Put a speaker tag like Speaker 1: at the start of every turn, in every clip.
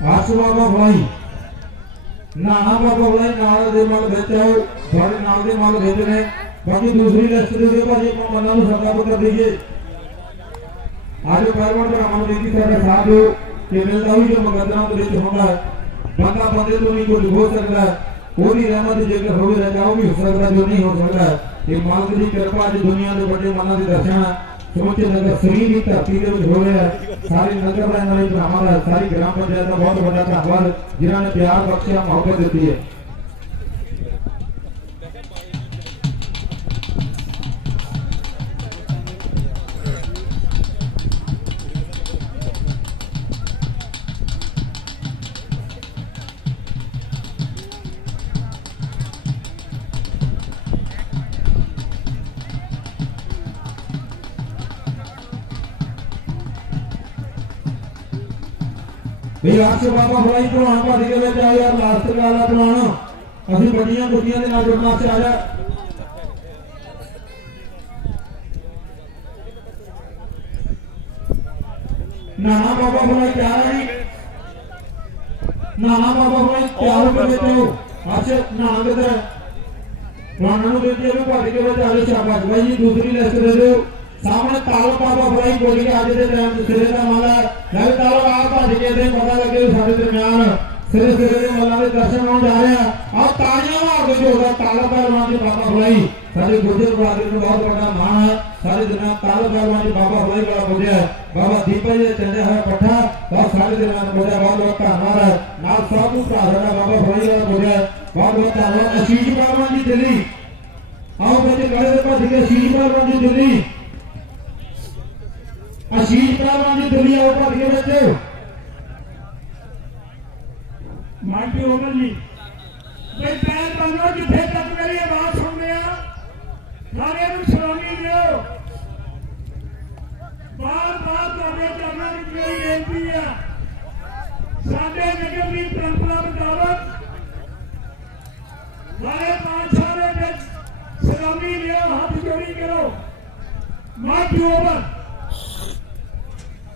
Speaker 1: ਆਸ ਬਾਬਾ ਭਾਈ ਨਾਨਾ ਬਾਬਾ ਭਾਈ ਨਾਲ ਦੇ ਮਨ ਵਿੱਚ ਆਓ ਤੁਹਾਡੇ ਨਾਲ ਦੇ ਮਨ ਵਿੱਚ ਨੇ। ਬਾਕੀ ਦੂਸਰੀ ਲਿਸਟ ਦੇ ਦਿਓ ਭਾਜੀ, ਆਪਾਂ ਮਨਾਂ ਨੂੰ ਸਰਦਾ ਕਰ ਦਈਏ। ਆਜੋ ਪਹਿਲਵਾਨ ਭਰਾਵਾਂ ਨੂੰ ਬੇਨਤੀ ਸਾਡਾ ਸਾਥ ਦਿਓ ਕਿ ਮਿਲਦਾ ਵੀ ਜੋ ਮੁਕੱਦਰਾਂ ਦੇ ਵਿੱਚ ਹੁੰਦਾ ਬੰਦਾ ਬੰਦੇ ਤੋਂ ਨਹੀਂ ਕੁਝ ਹੋ ਸਕਦਾ ਉਹਦੀ ਰਹਿਮਤ ਜੇਕਰ ਹੋਵੇ ਰਹਿ, ਉਹ ਵੀ ਹੋ ਸਕਦਾ, ਜੋ ਨਹੀਂ ਹੋ ਸਕਦਾ ਇਹ ਮਾਲਕ ਦੀ ਕਿਰਪਾ ਅੱਜ ਦੁਨੀਆ ਦੇ ਵੱਡੇ ਮਨਾਂ ਦੇ ਦਰਸ਼ਨ ਹੈ। ਸਮੁੱਚੇ ਨਗਰ ਸ੍ਰੀ ਦੀ ਧਰਤੀ ਦੇ ਵਿੱਚ ਹੋ ਰਿਹਾ ਹੈ ਸਾਰੇ ਨਗਰ ਰਹਿਣ ਵਾਲੇ ਭਰਾਵਾਂ ਦਾ ਸਾਰੀ ਗ੍ਰਾਮ ਪੰਚਾਇਤ ਦਾ ਬਹੁਤ ਵੱਡਾ ਧੰਨਵਾਦ ਜਿਨ੍ਹਾਂ ਨੇ ਪਿਆਰ ਬਖਸ਼ਿਆ ਮੁਹੱਬਤ ਦਿੱਤੀ ਹੈ ਵੀ ਆਸ ਬਾਬਾ ਫਲਾਈ ਤੋਂ ਆ ਭੱਜ ਵਿੱਚ ਆ ਯਾਰ ਲਾਸਟ ਗਾਲਾ ਬਣਾਉਣਾ ਅਸੀਂ ਵੱਡੀਆਂ ਗੁੱਡੀਆਂ ਦੇ ਨਾਲ ਜੁੜਨ ਵਾਸਤੇ ਆ ਜਾ ਨਾਨਾ ਬਾਬਾ ਫਲਾਈ ਤਿਆਰ ਹੈ ਨਾਨਾ ਬਾਬਾ ਫਲਾਈ ਤਿਆਰ ਹੋ ਕੇ ਬੈਠੋ ਨਾਨਾ ਕਿਧਰ ਹੈ ਨੂੰ ਬੇਟੀ ਨੂੰ ਭੱਜ ਕੇ ਵਿੱਚ ਆ ਜਾ ਸ਼ਾਬਾਸ਼ ਬਾਈ ਜੀ, ਦੂਸਰੀ ਲਿਸਟ ਦੇ ਦਿਓ। ਸਾਹਮਣੇ ਤਾਲ ਬਾਬਾ ਫਲਾਈ ਬੋਲੀ ਅੱਜ ਦੇ ਟਾਈਮ ਤੇ ਸਿਰੇ ਦਾ ਮਾਲਾ ਲੈ ਤਾਲ ਆ ਤੇ ਪਤਾ ਲੱਗੇ ਸਾਡੇ ਦਰਮਿਆਨ ਸਿਰੇ ਸਿਰੇ ਦੇ ਮਾਲਾ ਦੇ ਦਰਸ਼ਨ ਹੋਣ ਜਾ ਰਹੇ ਆ। ਆ ਤਾੜੀਆਂ ਮਾਰ ਕੇ ਜੋੜਾ ਤਾਲ ਪਹਿਲਵਾਨ ਦੇ ਬਾਬਾ ਫਲਾਈ ਸਾਡੇ ਗੁੱਜਰ ਬਰਾਦਰੀ ਨੂੰ ਬਹੁਤ ਵੱਡਾ ਮਾਣ ਹੈ ਸਾਰੇ ਦਿਨਾਂ ਤਾਲ ਪਹਿਲਵਾਨ ਦੇ ਬਾਬਾ ਫਲਾਈ ਵਾਲਾ ਬੋਲਿਆ ਬਾਬਾ ਦੀਪਾ ਜੀ ਦੇ ਹੋਇਆ ਪੱਠਾ, ਬਹੁਤ ਸਾਰੇ ਦਿਨਾਂ ਬੋਲਿਆ ਬਹੁਤ ਬਹੁਤ ਧੰਨਵਾਦ ਹੈ ਨਾਲ ਸਭ ਨੂੰ ਭਰਾ ਸਾਡਾ ਬਾਬਾ ਫਲਾਈ ਵਾਲਾ ਬੋਲਿਆ ਬਹੁਤ ਬਹੁਤ ਧੰਨਵਾਦ। ਅਸ਼ੀਸ਼ ਪਹਿਲਵਾਨ ਜੀ ਦਿੱਲੀ। ਆਓ ਬੱਚੇ ਗੜੇ ਦੇ ਭੱਜ ਕੇ ਅਸ਼ੀਸ਼ ਪਹਿਲਵਾਨ ਜੀ ਦਿੱਲੀ। ਅਸ਼ੀਸ਼ ਪਹਿਲਵਾਨ ਜੀ ਦਿੱਲੀ ਆਓ, ਭੱਜ ਕੇ ਬੱਚੇ
Speaker 2: ਮਾਈਕੀ ਹੋਗਲ ਜੀ। ਬਈ ਪੈਰ ਬੰਨੋ ਜਿੱਥੇ ਤੱਕ ਮੇਰੀ ਆਵਾਜ਼ ਸੁਣਦੇ ਆ, ਸਾਰਿਆਂ ਨੂੰ ਸਲਾਮੀ ਦਿਓ। ਬਾਰ ਬਾਰ ਤੁਹਾਡੇ ਚਰਨਾਂ ਵਿੱਚ ਮੇਰੀ ਬੇਨਤੀ ਆ। ਸਾਡੇ ਨਗਰ ਦੀ ਪਰੰਪਰਾ ਮੁਤਾਬਕ ਸਾਰੇ ਪਾਤਸ਼ਾਹ ਦੇ ਵਿੱਚ ਸਲਾਮੀ ਦਿਓ, ਹੱਥ ਜੋੜੀ ਕਰੋ। ਮਾਈਕੀ ਹੋਗਲ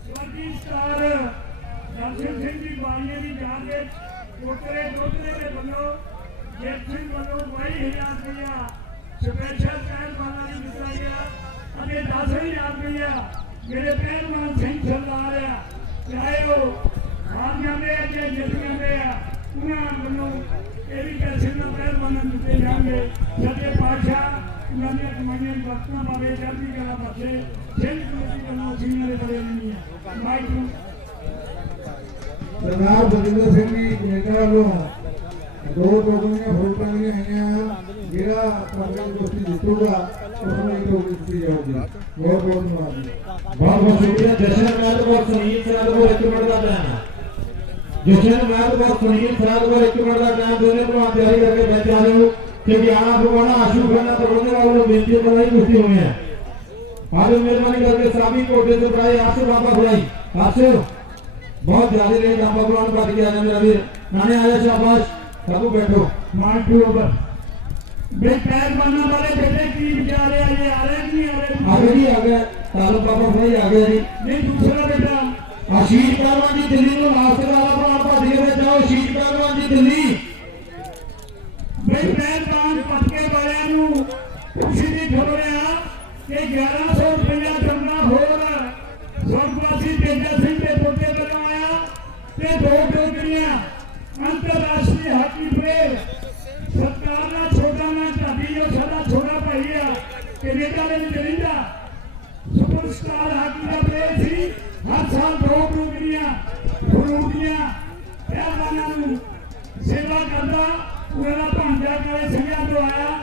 Speaker 2: ਸਵਰਗੀ ਸਟਾਰ ਦਰਸ਼ਨ ਸਿੰਘ ਜੀ ਬਾਣੀਏ ਦੀ ਯਾਦ ਵਿੱਚ ਕੋਟਰੇ ਦੋਤਰੇ ਦੇ ਵੱਲੋਂ, ਜੇਠ ਸਿੰਘ ਵੱਲੋਂ 22000 ਰੁਪਇਆ ਸਪੈਸ਼ਲ ਕਹਿਣ ਵਾਲਾ ਜੀ ਦਿੱਤਾ ਗਿਆ ਅਤੇ 10000 ਰੁਪਇਆ ਮੇਰੇ ਪਹਿਲਵਾਨ ਸਿੰਘ ਸਰਦਾਰ ਆ, ਚਾਹੇ ਉਹ ਹਾਰ ਜਾਂਦੇ ਆ ਜਾਂ ਜਿੱਤ ਜਾਂਦੇ ਆ, ਉਹਨਾਂ ਵੱਲੋਂ ਇਹ ਵੀ ਪੈਸੇ ਨਾ ਪਹਿਲਵਾਨਾਂ ਨੂੰ ਦਿੱਤੇ ਜਾਣਗੇ। ਸਾਡੇ ਪਾਤਸ਼ਾਹ, ਉਹਨਾਂ ਦੀਆਂ ਕਮਾਈਆਂ ਦੀ ਪਾਵੇ ਚੜ੍ਹਦੀ ਕਲਾ ਬਖਸ਼ੇ ਸਿੰਘ ਕਮੇਟੀ ਵੱਲੋਂ ਸਿੰਘਾਂ ਬੜੇ ਨਹੀਂ ਆ। ਮਾਈਕ ਨੂੰ
Speaker 1: ਸਰਦਾਰ ਬਜਿੰਦਰ ਸਿੰਘ ਜੀ, ਕੈਨੇਡਾ ਵੱਲੋਂ ਦੋ ਟੋਕਰੀਆਂ ਫਰੂਟਾਂ ਦੀਆਂ ਹੈਗੀਆਂ। ਜਿਹੜਾ ਪ੍ਰੋਗਰਾਮ ਕੁਸ਼ਤੀ ਜਿੱਤੂਗਾ ਉਸ ਇੱਕ ਟੋਕਰੀ ਦਿੱਤੀ ਜਾਊਗੀ। ਬਹੁਤ ਬਹੁਤ ਧੰਨਵਾਦ ਬਹੁਤ ਬਹੁਤ ਸ਼ੁਕਰੀਆ। ਜਸ਼ਨ ਮਹਿਤ ਸੁਨੀਲ ਸਾਹਿਬ ਇੱਕ ਮਿੰਟ ਦਾ ਟਾਈਮ ਜਸ਼ਨ ਮਹਿਤ ਸੁਨੀਲ ਸਾਹਿਬ ਇੱਕ ਮਿੰਟ ਦਾ ਟਾਈਮ ਦੋਨੇ ਭਰਾ ਤਿਆਰੀ ਕਰਕੇ ਬੈਠ ਆ ਜਾਓ। ਕਿ ਗਿਆਨਾ ਭਗਵਾਨਾ ਆਸ਼ੂ ਖਾਨਾ ਪਰੋਣੇ ਵਾਲੋਂ ਬੇਨਤੀ ਕਰਾਈ ਕੁਸ਼ਤੀ ਹੋਈ ਹੈ ਆਜੋ ਮਿਹਰਬਾਨੀ ਕਰਕੇ ਸਾਬੀ ਕੋਟੇ ਤੋਂ ਬੜਾਈ ਆਸ਼ੂ ਬਾਬਾ ਬੜਾਈ ਆਸ਼ੂ ਬਹੁਤ ਜ਼ਿਆਦਾ ਰੇਟ ਆਪਾਂ ਬੁਲਾਉਣ ਪਾ ਕੇ ਆਇਆ ਮੇਰਾ ਵੀਰ। ਨਾਨੇ ਆਇਆ ਸ਼ਾਬਾਸ਼। ਸਭੂ ਬੈਠੋ।
Speaker 2: ਮਾਈਕ ਟੂ ਓਵਰ ਬੇ ਪੈਰ ਬੰਨਣ ਵਾਲੇ ਬੇਟੇ ਕੀ ਵਿਚਾਰੇ ਆ ਜੇ ਆ ਰਹੇ ਕਿ ਨਹੀਂ ਆ ਰਹੇ?
Speaker 1: ਆਗੇ ਜੀ ਆ ਗਿਆ ਤਾਲੂ ਬਾਬਾ ਭਾਈ ਆ ਗਿਆ ਜੀ।
Speaker 2: ਨਹੀਂ ਦੂਸਰਾ ਬੇਟਾ।
Speaker 1: ਆਸ਼ੀਸ਼ ਪਹਿਲਵਾਨ ਜੀ ਦਿੱਲੀ ਨੂੰ ਲਾਸਟ ਵਾਲਾ ਪਾ ਦੇ ਵਿੱਚ ਜਾਓ। ਆਸ਼ੀਸ਼ ਪਹਿਲਵਾਨ ਜੀ ਦਿੱਲੀ
Speaker 2: ਬਈ ਪਹਿਲਵਾਨ ਪਟਕੇ ਵਾਲਿਆਂ ਨੂੰ ਖੁਸ਼ੀ ਦੀ ਖਬਰ ਆ ਕਿ 1100 ਰੁਪਇਆ ਕਰਨਾ ਹੋਰ ਸਵਰਗਵਾਸੀ ਤੇਜਾ ਸਿੰਘ ਦੇ ਪੋਤੇ ਵੱਲੋਂ ਆਇਆ ਤੇ ਦੋ ਟੋਕਰੀਆਂ ਅੰਤਰਰਾਸ਼ਟਰੀ ਹਾਕੀ ਪਲੇਅਰ ਸਰਕਾਰ ਦਾ ਛੋਟਾ ਨਾ ਢਾਡੀ ਜੋ ਸਾਡਾ ਛੋਟਾ ਭਾਈ ਆ। ਕੈਨੇਡਾ ਦੇ ਵਿੱਚ ਰਹਿੰਦਾ। ਸੁਪਰਸਟਾਰ ਹਾਕੀ ਦਾ ਪਲੇਅਰ ਸੀ। ਹਰ ਸਾਲ ਦੋ ਟੋਕਰੀਆਂ ਫਰੂਟ ਪਹਿਲਵਾਨਾਂ ਨੂੰ ਸੇਵਾ ਕਰਦਾ। ਉਹਦਾ ਭਾਂਜਾ ਕਾਲੇ ਸਿੰਘਾਂ ਤੋਂ ਆਇਆ।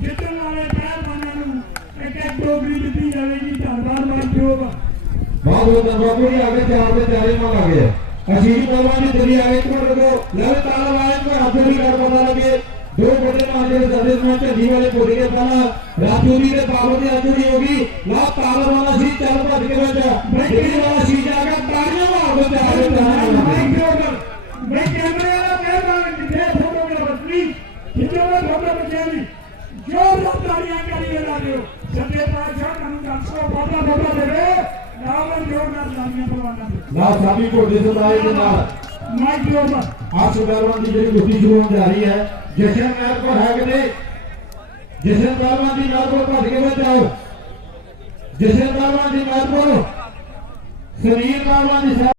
Speaker 2: ਜਿੱਤਣ ਵਾਲੇ ਪਹਿਲਵਾਨਾਂ ਨੂੰ ਇੱਕ ਇੱਕ ਟੋਕਰੀ ਦਿੱਤੀ ਜਾਵੇਗੀ। ਧੰਨਵਾਦ ਮਾਈਕਰੋਬ
Speaker 1: ਬਹੁਤ ਬਹੁਤ ਧੰਨਵਾਦ ਜੀ। ਚਾਰ ਦੇ ਚਾਰੇ ਮੰਗ ਆ ਗਏ ਆਸ਼ੀਸ਼ ਪਹਿਲਵਾਨ ਜੀ ਦਿੱਲੀ ਆ ਗਏ ਇੱਕ ਮਿੰਟ ਰੁਕੋ ਲੈ ਵੀ ਤਾਲ ਵਾਲੇ ਨੂੰ ਹੱਥ ਦੀ ਕਰ ਪਤਾ ਲੱਗੇ ਦੋ ਵੱਡੇ ਮਾਂ ਜਿਹੜੇ ਸਾਡੇ ਨੂੰ ਝੰਡੀ ਵਾਲੇ ਬੋਲੀ ਦੇ ਪਹਿਲਾਂ ਰਾਜੂਰੀ ਦੇ ਬਾਬੂ ਦੀ ਆਜੂਰੀ ਹੋ ਗਈ ਲਾ ਤਾਲ ਵਾਲਾ ਸੀ ਚੱਲ ਭੱਜ ਕੇ ਵਿੱਚ ਦਿੱਲੀ ਵਾਲਾ ਸੀ ਜਾ ਕੇ ਤਾੜੀਆਂ ਮਾਰ ਦੋ ਚਾਰ ਦੇ ਚਾਰੇ ਮੰਗ
Speaker 2: ਮਾਈਕਰੋਬ ਮੈਂ ਕੈਮਰੇ ਵਾਲਾ ਪਹਿਲਵਾਨ ਕਿੱਥੇ ਫੋਟੋਗ੍ਰਾਫਰ ਪਲੀਜ਼ ਖਿੱਚੋ ਮੈਂ ਫੋਟੋ ਬੱਚਿਆਂ ਦੀ ਜੋ ਤਾੜੀਆਂ ਕਰੀ ਲਾ ਦਿਓ ਸੱਚੇ ਪਾਤਸ਼ਾਹ ਤੁਹਾਨੂੰ ਦੱਸੋ ਬਾਬਾ ਬਾਬਾ ਦੇਵੇ ਨਾਲ ਜੋਰ ਨਾਲ ਲਾਈਆਂ ਪਰਵਾਨਾਂ ਦੇ
Speaker 1: ਨਾ ਸਾਬੀ ਕੋਡੇ ਸਰਦਾਰ ਦੇ ਨਾਲ
Speaker 2: ਮਾਈਕ ਦੇ ਉੱਪਰ
Speaker 1: ਆਪ ਪਹਿਲਵਾਨ ਦੀ ਜਿਹੜੀ ਕੁਸ਼ਤੀ ਸ਼ੁਰੂ ਹੋਣ ਜਾ ਰਹੀ ਹੈ ਜਸ਼ਨ ਮੈਚ ਪਰ ਹੈ ਕਿਤੇ ਜਸ਼ਨ ਪਹਿਲਵਾਨ ਦੀ ਮੈਚ ਪਰ ਭੱਜ ਕੇ ਬਚਾਓ ਜਸ਼ਨ ਪਹਿਲਵਾਨ ਦੀ ਮੈਚ ਪਰ ਸਮੀਰ ਪਹਿਲਵਾਨ ਦੀ